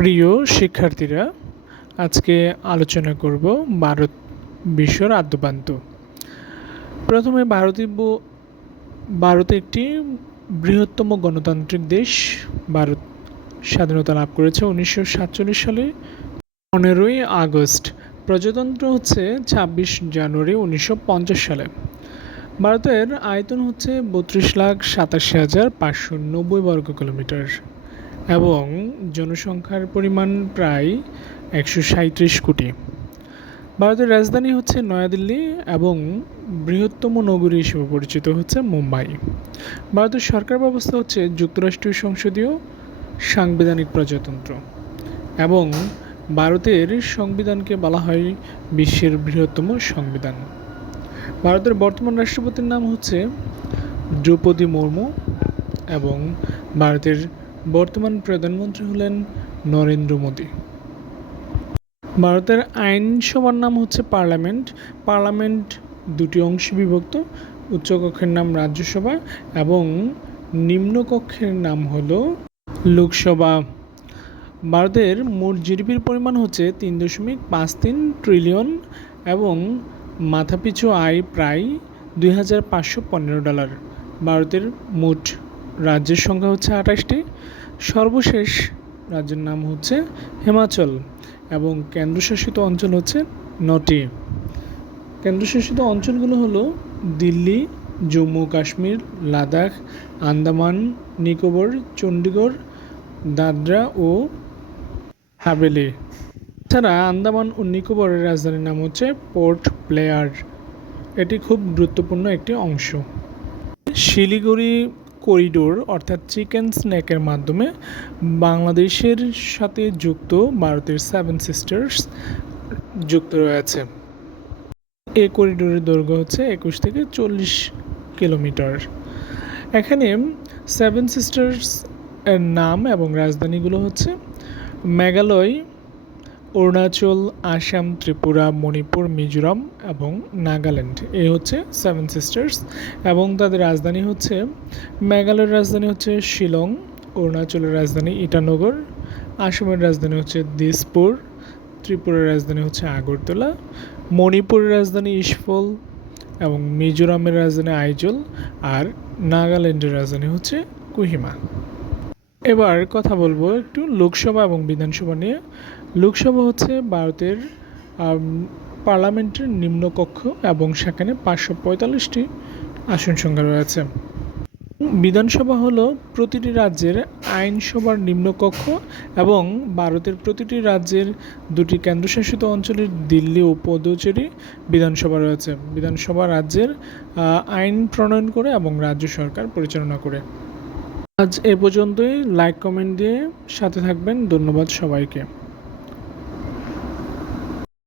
প্রিয় শিক্ষার্থীরা, আজকে আলোচনা করব ভারত বিশ্বর আদ্যপান্ত। প্রথমে ভারতীয় ভারত একটি বৃহত্তম গণতান্ত্রিক দেশ। ভারত স্বাধীনতা লাভ করেছে উনিশশো সাতচল্লিশ সালে। পনেরোই আগস্ট, প্রজাতন্ত্র হচ্ছে ছাব্বিশ জানুয়ারি উনিশশো পঞ্চাশ সালে। ভারতের আয়তন হচ্ছে বত্রিশ লাখ সাতাশি হাজার পাঁচশো নব্বই বর্গ কিলোমিটার এবং জনসংখ্যার পরিমাণ প্রায় একশো সাঁইত্রিশ কোটি। ভারতের রাজধানী হচ্ছে নয়াদিল্লি এবং বৃহত্তম নগরী হিসেবে পরিচিত হচ্ছে মুম্বাই। ভারতের সরকার ব্যবস্থা হচ্ছে যুক্তরাষ্ট্রীয় সংসদীয় সাংবিধানিক প্রজাতন্ত্র এবং ভারতের সংবিধানকে বলা হয় বিশ্বের বৃহত্তম সংবিধান। ভারতের বর্তমান রাষ্ট্রপতির নাম হচ্ছে দ্রৌপদী মুর্মু এবং ভারতের বর্তমান প্রধানমন্ত্রী হলেন নরেন্দ্র মোদী। ভারতের আইনসভার নাম হচ্ছে পার্লামেন্ট। পার্লামেন্ট দুটি অংশে বিভক্ত উচ্চকক্ষের নাম রাজ্যসভা এবং নিম্নকক্ষের নাম হলো লোকসভা। ভারতের মোট জিডিপির পরিমাণ হচ্ছে তিন দশমিক পাঁচ তিন ট্রিলিয়ন এবং মাথাপিছু আয় প্রায় দুই হাজার পাঁচশো পনেরো ডলার। ভারতের মোট রাজ্যের সংখ্যা হচ্ছে আঠাশটি। সর্বশেষ রাজ্যের নাম হচ্ছে হিমাচল এবং কেন্দ্রশাসিত অঞ্চল হচ্ছে নটি। কেন্দ্রশাসিত অঞ্চলগুলো হলো দিল্লি, জম্মু, কাশ্মীর, লাদাখ, আন্দামান, নিকোবর চণ্ডীগড় দাদরা ও হাভেলি এছাড়া আন্দামান ও নিকোবরের রাজধানীর নাম হচ্ছে পোর্ট প্লেয়ার এটি খুব গুরুত্বপূর্ণ একটি অংশ। শিলিগুড়ি করিডোর অর্থাৎ চিকেন স্ন্যাকের মাধ্যমে বাংলাদেশের সাথে যুক্ত ভারতের সেভেন সিস্টার্স যুক্ত রয়েছে। এই করিডোরের দৈর্ঘ্য হচ্ছে একুশ থেকে চল্লিশ কিলোমিটার। এখানে সেভেন সিস্টার্স এর নাম এবং রাজধানীগুলো হচ্ছে মেঘালয় অরুণাচল, আসাম, ত্রিপুরা, মণিপুর, মিজোরাম এবং নাগাল্যান্ড। এই হচ্ছে সেভেন সিস্টার্স এবং তাদের রাজধানী হচ্ছে মেঘালয়ের রাজধানী হচ্ছে শিলং, অরুণাচলের রাজধানী ইটানগর, আসামের রাজধানী হচ্ছে দিসপুর, ত্রিপুরার রাজধানী হচ্ছে আগরতলা, মণিপুরের রাজধানী ইস্ফল এবং মিজোরামের রাজধানী আইজল, আর নাগাল্যান্ডের রাজধানী হচ্ছে কুহিমা। এবার কথা বলব একটু লোকসভা এবং বিধানসভা নিয়ে। লোকসভা হচ্ছে ভারতের পার্লামেন্টের নিম্নকক্ষ এবং সেখানে পাঁচশো পঁয়তাল্লিশটি আসন সংখ্যা রয়েছে। বিধানসভা হলো প্রতিটি রাজ্যের আইনসভার নিম্নকক্ষ এবং ভারতের প্রতিটি রাজ্যের দুটি কেন্দ্রশাসিত অঞ্চলের দিল্লি ও পদুচেরি বিধানসভা রয়েছে। বিধানসভা রাজ্যের আইন প্রণয়ন করে এবং রাজ্য সরকার পরিচালনা করে। আজ এ পর্যন্তই। লাইক কমেন্ট দিয়ে সাথে থাকবেন। ধন্যবাদ সবাইকে।